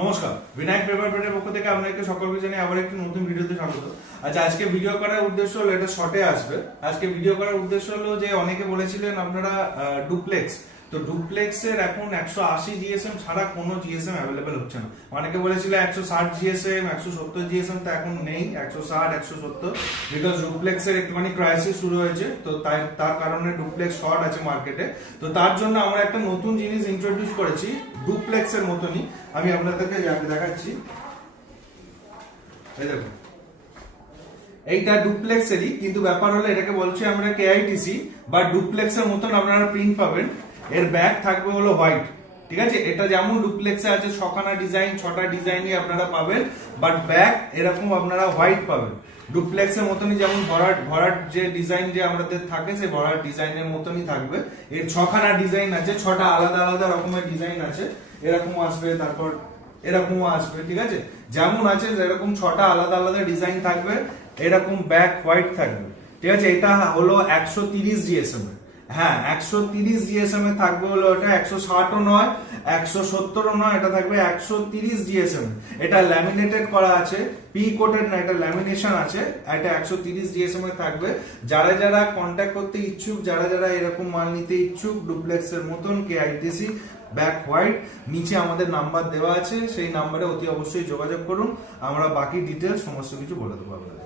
নমস্কার, বিনায়ক পেপার প্লেটের পক্ষ থেকে আপনাকে সকলকে জানাই আবার একটি নতুন ভিডিওতে স্বাগত। আচ্ছা, আজকে ভিডিও করার উদ্দেশ্য হলো, এটা শর্টে আসবে। আজকে ভিডিও করার উদ্দেশ্য হলো যে অনেকে বলেছিলেন আপনারা ডুপ্লেক্স, তো ডুপ্লেক্সের এখন 180 জিএসএম ছাড়া কোনো জিএসএম অ্যাভেলেবেল হচ্ছে না। অনেকে বলেছিল 160 জিএসএম 170 জিএসএম, তো এখন নেই 160 170, বিকজ ডুপ্লেক্সের একটুখানি ক্রাইসিস শুরু হয়েছে। তো তার কারণে ডুপ্লেক্স শর্ট আছে মার্কেটে। তো তার জন্য আমরা একটা নতুন জিনিস ইন্ট্রোডিউস করেছি, ডুপ্লেক্সের মতনই। আমি আপনাদেরকে দেখাচ্ছি, এই দেখুন, এইটা ডুপ্লেক্সেরই, কিন্তু ব্যাপার হলো এটাকে বলছি আমরা কেআইটিসি বা ডুপ্লেক্সের মতন আপনারা প্রিন্ট পাবেন। এর ব্যাক থাকবে হলো হোয়াইট, ঠিক আছে। এটা যেমন ডুপ্লেক্সে আছে 6খানা ডিজাইন, 6টা ডিজাইনই আপনারা পাবেন, বাট ব্যাক এরকম আপনারা হোয়াইট পাবেন। ডুপ্লেক্সের মতনই যেমন ভরাট যে ডিজাইন যে আমাদের থাকে, সেই ভরাট ডিজাইনের মতনই থাকবে। এর 6খানা ডিজাইন আছে, 6টা আলাদা আলাদা রকমের ডিজাইন আছে। এরকম আসবে, তারপর এরকমও আসবে, ঠিক আছে। যেমন আছে এরকম 6টা আলাদা আলাদা ডিজাইন থাকবে, এরকম ব্যাক হোয়াইট থাকবে, ঠিক আছে। এটা হলো 130 জিএসএম এর। হ্যাঁ, 130 জিএসএম এ থাকবে হলো, এটা 160ও নয় 170ও নয়, এটা থাকবে 130 জিএসএম। এটা ল্যামিনেটেড করা আছে, পি কোটেড না, এটা ল্যামিনেশন আছে। এটা 130 জিএসএম এ থাকবে। যারা যারা কন্ট্যাক্ট করতে ইচ্ছুক, যারা যারা এরকম মাল নিতে ইচ্ছুক ডুপ্লেক্সের মতন কেআইটিসি ব্যাক হোয়াইট, নিচে আমাদের নাম্বার দেওয়া আছে, সেই নাম্বারে অতি অবশ্যই যোগাযোগ করুন। আমরা বাকি ডিটেলস সমস্ত কিছু বলে দেবো আপনাদের।